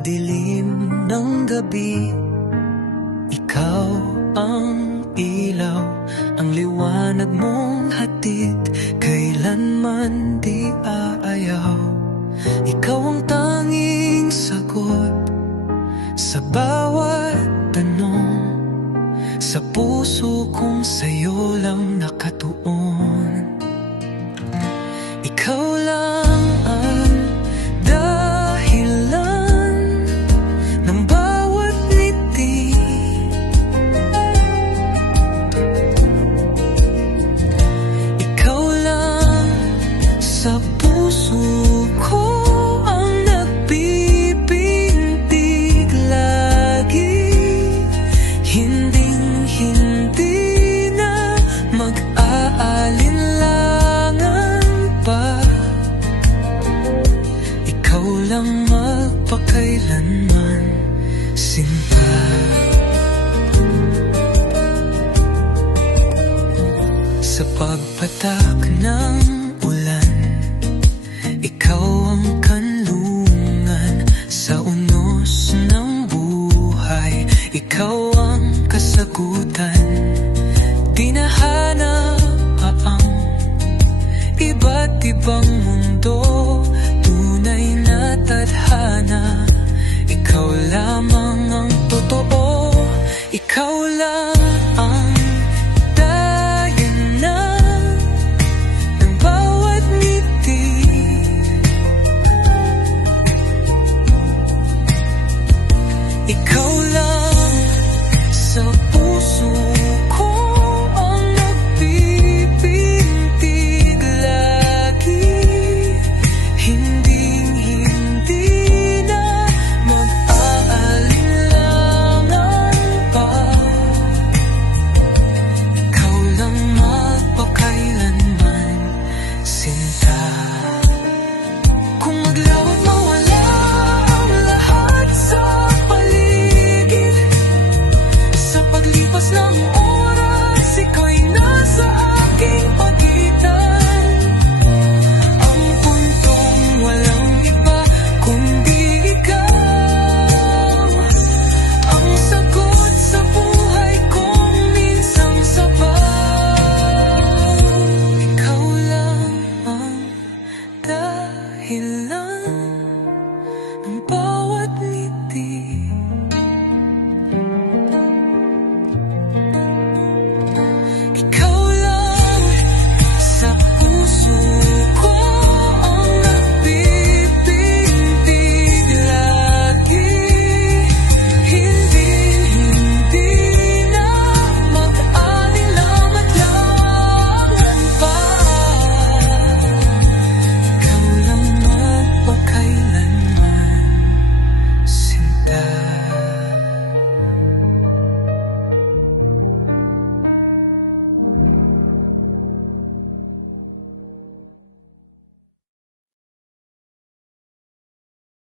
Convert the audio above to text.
padilim ng gabi, ikaw ang ilaw, ang liwanag mong hatid, kailanman di aayaw. Ikaw ang tanging sagot sa bawat tanong, sa puso kong sa'yo lang nakatuon. Ikaw lang ang dahilan ng bawat ngiti, ikaw lang sa puso ko ang nagpipintig lagi, hinding-hindi na mag-aalinlangan pa. Ikaw lang magpakailanman, sinta. Sa pagpatak ng ulan, ikaw ang kanlungan sa unos ng buhay, ikaw ang kasagutan.